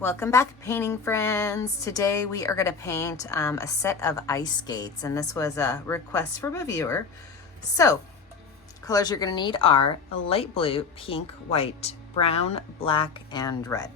Welcome back, painting friends. Today we are going to paint a set of ice skates, and this was a request from a viewer. So, colors you're going to need are a light blue, pink, white, brown, black, and red.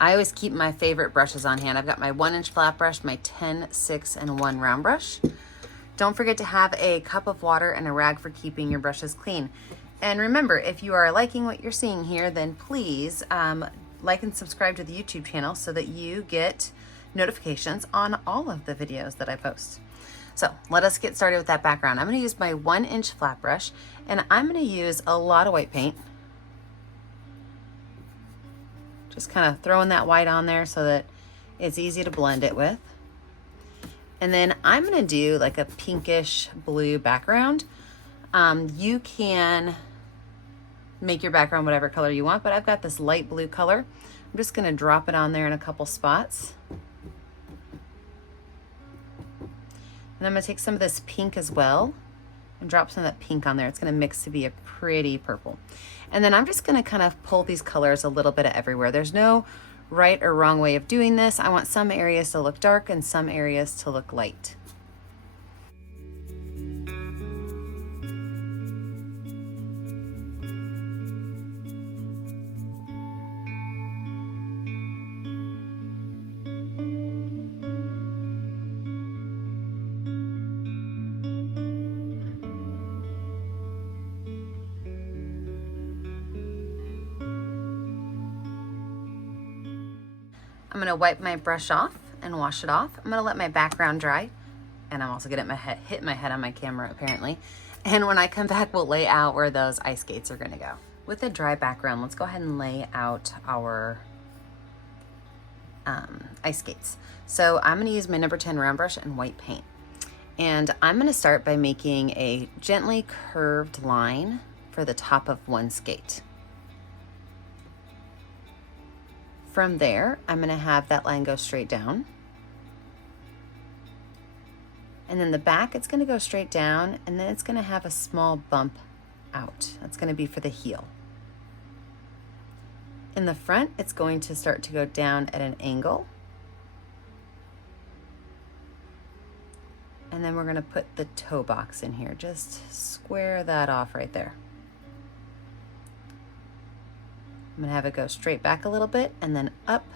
I always keep my favorite brushes on hand. I've got my 1-inch flat brush, my 10, 6, and 1 round brush. Don't forget to have a cup of water and a rag for keeping your brushes clean. And remember, if you are liking what you're seeing here, then please like and subscribe to the YouTube channel so that you get notifications on all of the videos that I post. So let us get started with that background. I'm going to use my 1-inch flat brush, and I'm going to use a lot of white paint. Just kind of throwing that white on there so that it's easy to blend it with. And then I'm going to do like a pinkish blue background. You can make your background whatever color you want, but I've got this light blue color. I'm just going to drop it on there in a couple spots. And I'm going to take some of this pink as well and drop some of that pink on there. It's going to mix to be a pretty purple. And then I'm just going to kind of pull these colors a little bit everywhere. There's no right or wrong way of doing this. I want some areas to look dark and some areas to look light. I'm going to wipe my brush off and wash it off. I'm going to let my background dry, and I'm also going to hit my head on my camera apparently. And when I come back, we'll lay out where those ice skates are going to go. With a dry background, let's go ahead and lay out our ice skates. So I'm going to use my number 10 round brush and white paint. And I'm going to start by making a gently curved line for the top of one skate. From there, I'm going to have that line go straight down. And then the back, it's going to go straight down, and then it's going to have a small bump out. That's going to be for the heel. In the front, it's going to start to go down at an angle. And then we're going to put the toe box in here. Just square that off right there. I'm going to have it go straight back a little bit and then up,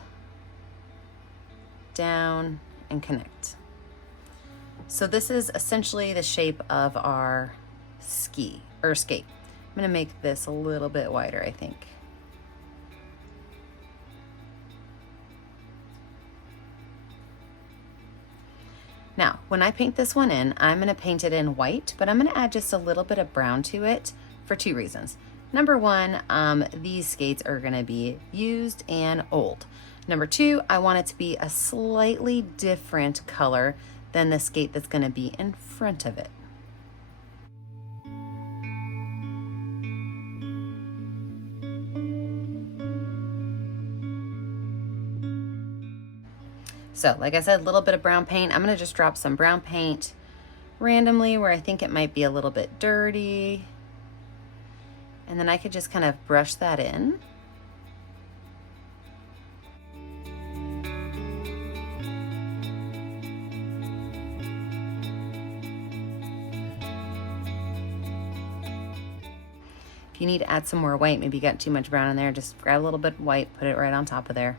down, and connect. So this is essentially the shape of our skate. I'm going to make this a little bit wider, I think. Now, when I paint this one in, I'm going to paint it in white, but I'm going to add just a little bit of brown to it for two reasons. Number one, these skates are going to be used and old. Number two, I want it to be a slightly different color than the skate that's going to be in front of it. So, like I said, a little bit of brown paint. I'm going to just drop some brown paint randomly where I think it might be a little bit dirty. And then I could just kind of brush that in. If you need to add some more white, maybe you got too much brown in there, just grab a little bit of white, put it right on top of there.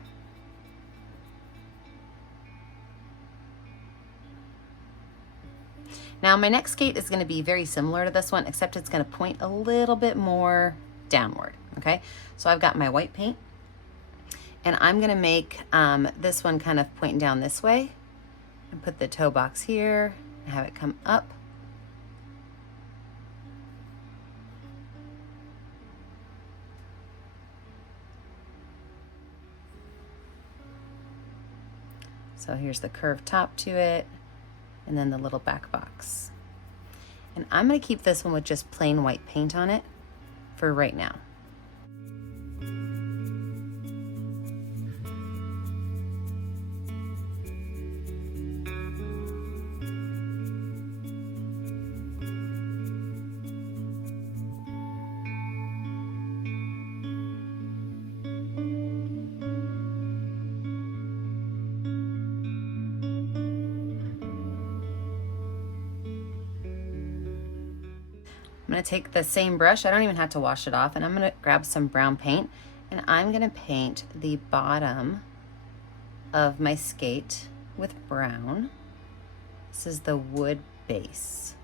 Now my next skate is going to be very similar to this one, except it's going to point a little bit more downward, okay? So I've got my white paint, and I'm going to make this one kind of pointing down this way, and put the toe box here, and have it come up. So here's the curved top to it, and then the little back box. And I'm going to keep this one with just plain white paint on it for right now. gonna take the same brush, I don't even have to wash it off, and I'm gonna grab some brown paint, and I'm gonna paint the bottom of my skate with brown. This is the wood base.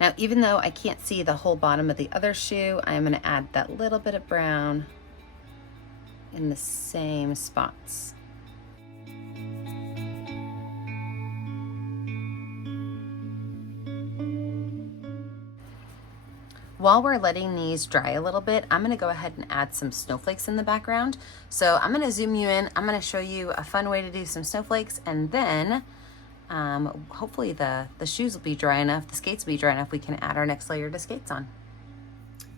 Now, even though I can't see the whole bottom of the other shoe, I'm going to add that little bit of brown in the same spots. While we're letting these dry a little bit, I'm going to go ahead and add some snowflakes in the background. So I'm going to zoom you in. I'm going to show you a fun way to do some snowflakes, and then hopefully the shoes will be dry enough, the skates will be dry enough, we can add our next layer to skates on.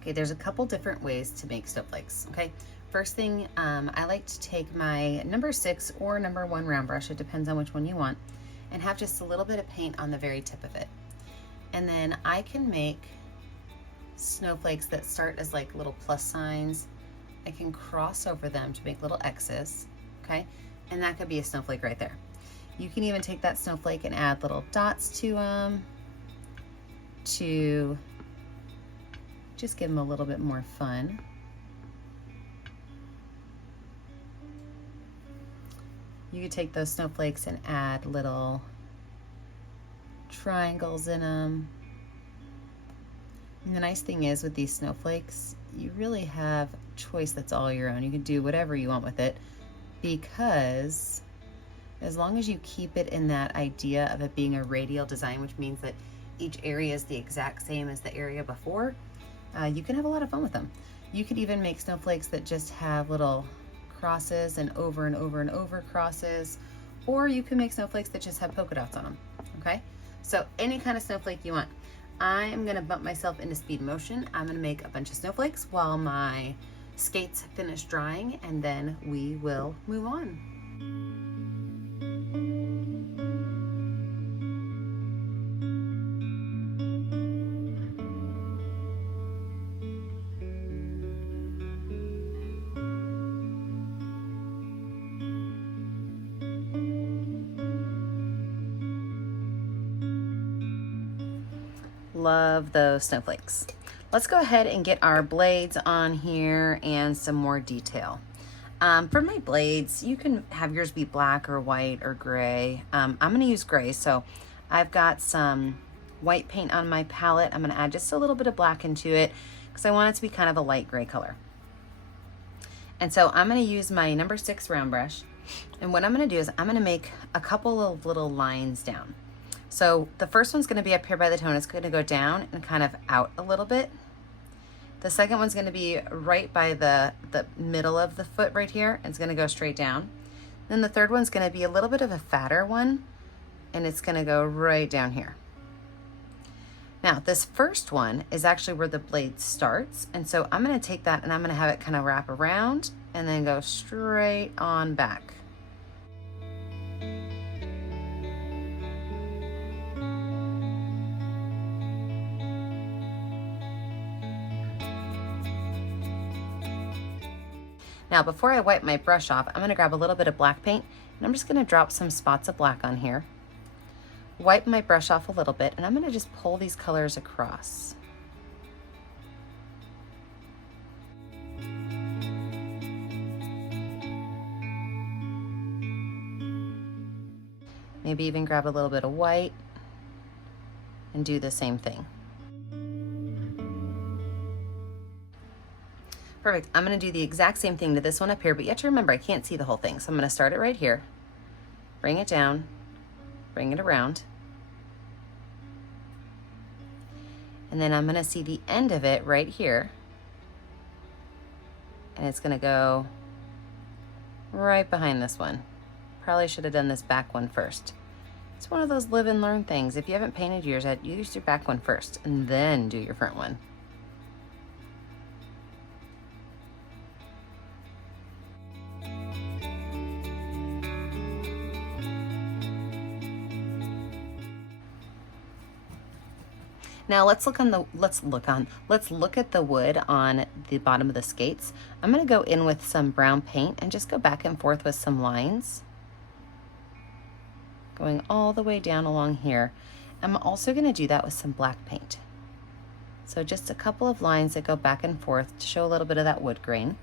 Okay, there's a couple different ways to make snowflakes, okay? First thing, I like to take my number 6 or number 1 round brush, it depends on which one you want, and have just a little bit of paint on the very tip of it. And then I can make snowflakes that start as like little plus signs. I can cross over them to make little X's, okay? And that could be a snowflake right there. You can even take that snowflake and add little dots to them to just give them a little bit more fun. You could take those snowflakes and add little triangles in them. And the nice thing is with these snowflakes, you really have choice that's all your own. You can do whatever you want with it, because as long as you keep it in that idea of it being a radial design, which means that each area is the exact same as the area before, you can have a lot of fun with them. You could even make snowflakes that just have little crosses and over and over and over crosses, or you can make snowflakes that just have polka dots on them, okay? So any kind of snowflake you want. I'm gonna bump myself into speed motion. I'm gonna make a bunch of snowflakes while my skates finish drying, and then we will move on. Love those snowflakes. Let's go ahead and get our blades on here and some more detail. For my blades, you can have yours be black or white or gray. I'm gonna use gray, so I've got some white paint on my palette. I'm gonna add just a little bit of black into it because I want it to be kind of a light gray color. And so I'm gonna use my number 6 round brush, and what I'm gonna do is I'm gonna make a couple of little lines down. So the first one's gonna be up here by the toe, and it's gonna go down and kind of out a little bit. The second one's gonna be right by the middle of the foot right here, and it's gonna go straight down. Then the third one's gonna be a little bit of a fatter one, and it's gonna go right down here. Now this first one is actually where the blade starts, and so I'm gonna take that and I'm gonna have it kind of wrap around and then go straight on back. Now, before I wipe my brush off, I'm gonna grab a little bit of black paint, and I'm just gonna drop some spots of black on here. Wipe my brush off a little bit, and I'm gonna just pull these colors across. Maybe even grab a little bit of white and do the same thing. Perfect. I'm going to do the exact same thing to this one up here, but you have to remember I can't see the whole thing. So I'm going to start it right here, bring it down, bring it around, and then I'm going to see the end of it right here, and it's going to go right behind this one. Probably should have done this back one first. It's one of those live and learn things. If you haven't painted yours yet, use your back one first and then do your front one. Now let's look at the wood on the bottom of the skates. I'm going to go in with some brown paint and just go back and forth with some lines, going all the way down along here. I'm also going to do that with some black paint. So just a couple of lines that go back and forth to show a little bit of that wood grain.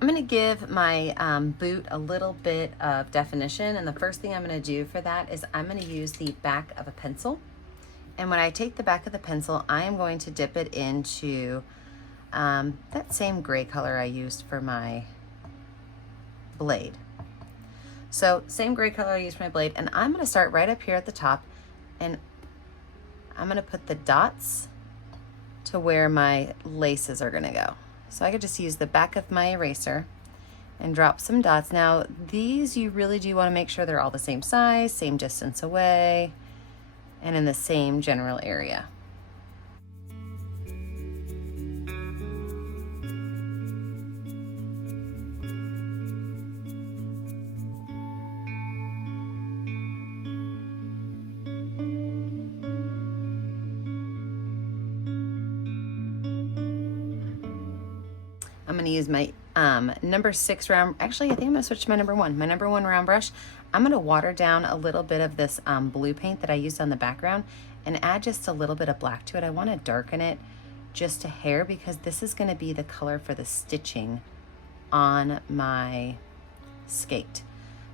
I'm going to give my boot a little bit of definition, and the first thing I'm going to do for that is I'm going to use the back of a pencil. And when I take the back of the pencil, I am going to dip it into that same gray color I used for my blade. So same gray color I used for my blade, and I'm going to start right up here at the top, and I'm going to put the dots to where my laces are going to go. So I could just use the back of my eraser and drop some dots. Now these, you really do want to make sure they're all the same size, same distance away, and in the same general area. I'm going to use my number 6 round, actually I think I'm going to switch to my number 1 round brush. I'm going to water down a little bit of this blue paint that I used on the background and add just a little bit of black to it. I want to darken it just a hair because this is going to be the color for the stitching on my skate.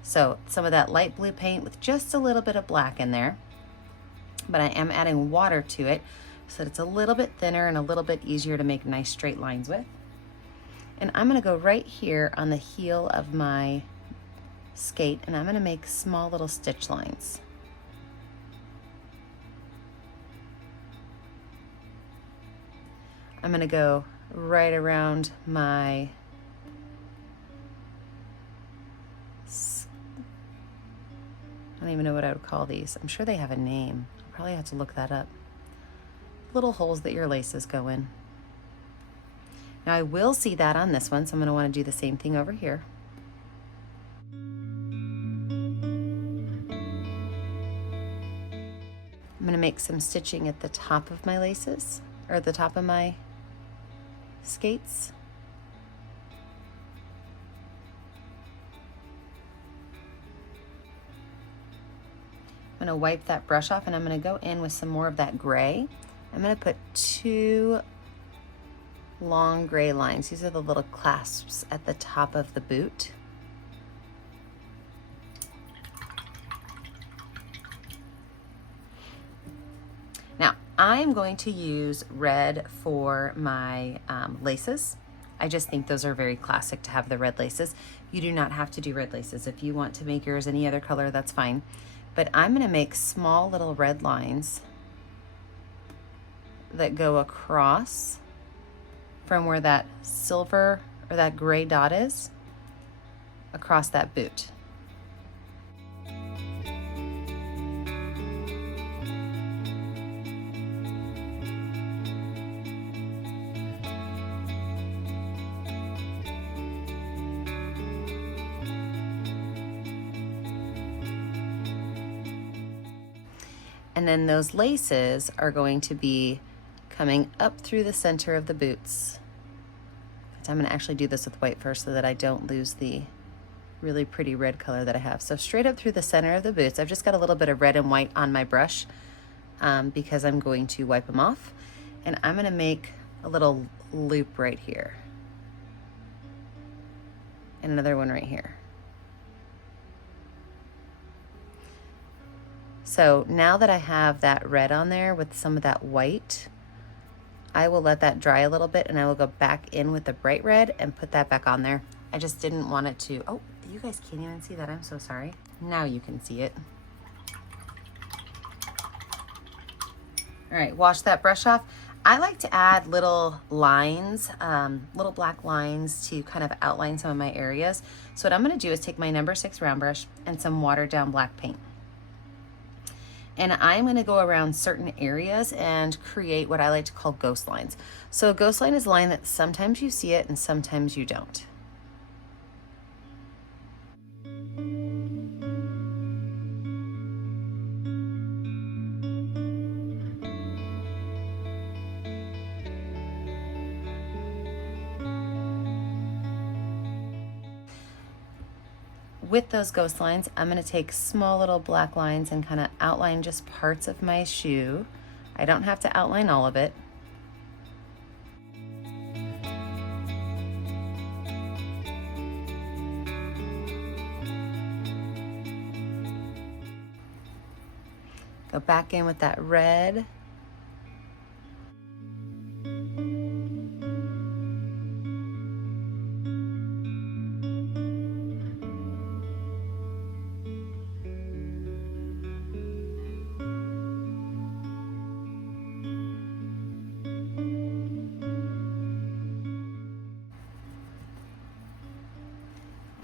So some of that light blue paint with just a little bit of black in there, but I am adding water to it so that it's a little bit thinner and a little bit easier to make nice straight lines with. And I'm going to go right here on the heel of my skate, and I'm going to make small little stitch lines. I'm going to go right around my I don't even know what I would call these. I'm sure they have a name. I'll probably have to look that up. Little holes that your laces go in. Now I will see that on this one, so I'm going to want to do the same thing over here. I'm going to make some stitching at the top of my laces, or the top of my skates. I'm going to wipe that brush off, and I'm going to go in with some more of that gray. I'm going to put 2 long gray lines. These are the little clasps at the top of the boot. Now I'm going to use red for my laces. I just think those are very classic to have the red laces. You do not have to do red laces. If you want to make yours any other color, that's fine. But I'm going to make small little red lines that go across from where that silver or that gray dot is, across that boot. And then those laces are going to be coming up through the center of the boots. So I'm going to actually do this with white first so that I don't lose the really pretty red color that I have. So straight up through the center of the boots. I've just got a little bit of red and white on my brush because I'm going to wipe them off. And I'm going to make a little loop right here. And another one right here. So now that I have that red on there with some of that white, I will let that dry a little bit and I will go back in with the bright red and put that back on there. I just didn't want it to, oh, you guys can't even see that, I'm so sorry. Now you can see it. All right, wash that brush off. I like to add little lines, little black lines to kind of outline some of my areas. So what I'm gonna do is take my number 6 round brush and some watered down black paint. And I'm gonna go around certain areas and create what I like to call ghost lines. So a ghost line is a line that sometimes you see it and sometimes you don't. With those ghost lines, I'm going to take small little black lines and kind of outline just parts of my shoe. I don't have to outline all of it. Go back in with that red.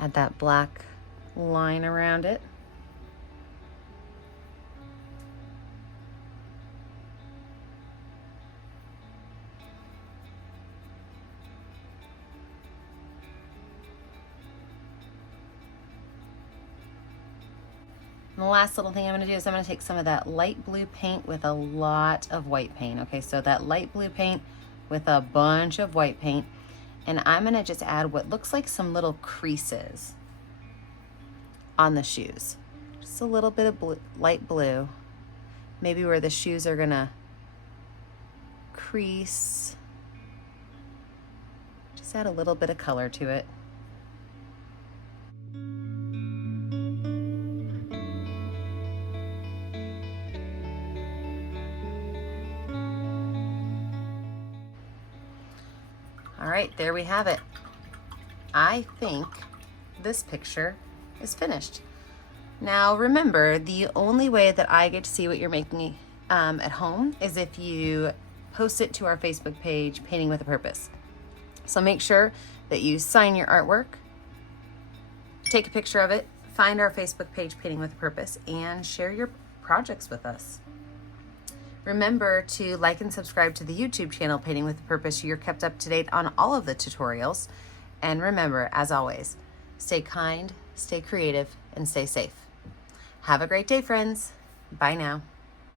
Add that black line around it. And the last little thing I'm going to do is I'm going to take some of that light blue paint with a lot of white paint. Okay, so that light blue paint with a bunch of white paint. And I'm going to just add what looks like some little creases on the shoes. Just a little bit of light blue. Maybe where the shoes are going to crease. Just add a little bit of color to it. All right, there we have it. I think this picture is finished. Now remember, the only way that I get to see what you're making at home is if you post it to our Facebook page, Painting with a Purpose. So make sure that you sign your artwork, take a picture of it, find our Facebook page, Painting with a Purpose, and share your projects with us. Remember to like and subscribe to the YouTube channel, Painting with a Purpose, so you're kept up to date on all of the tutorials. And remember, as always, stay kind, stay creative, and stay safe. Have a great day, friends. Bye now.